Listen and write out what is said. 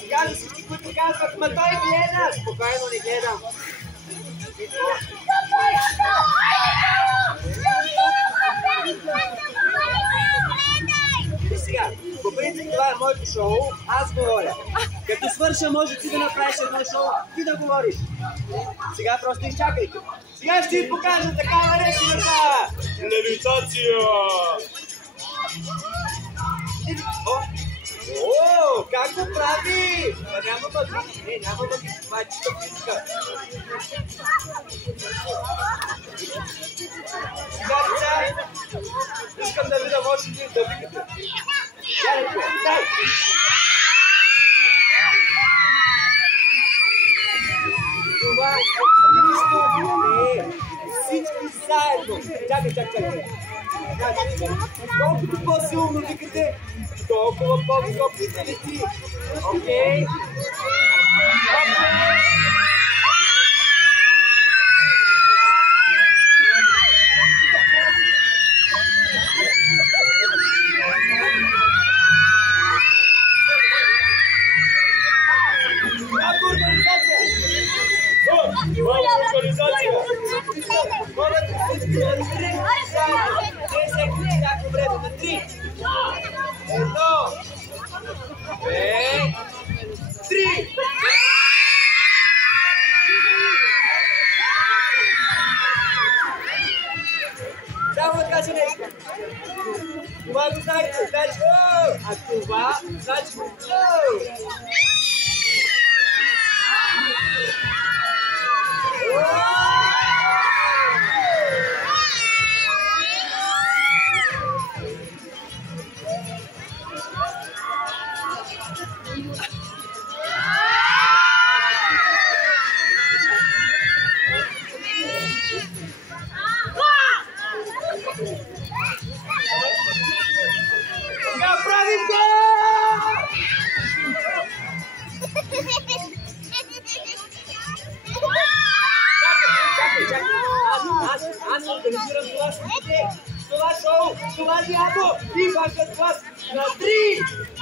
Сега ли всички, които казват, ма той гледа! Спокойно, не гледам. И сега, по принцип това е моето шоу, аз говоря. Като свърша, може ти да направиш едно шоу, ти да говориш. Сега просто изчакайте. Сега ще ви покажа такава речената левитация. О, как го прави? Няма магия. Не, няма магия. Това е чиста физика. Сега, деца, искам да видя, може ли да викате. Ярече, дай! Това е всички заедно. Чакай. Колкото по-силно викате, толкова по-високо ще лети. Окей? Само да кажа нещо. Това го знаете, значи оу, а това значи оу. Аз организирам това шоу, това дядо и вашият глас на 3!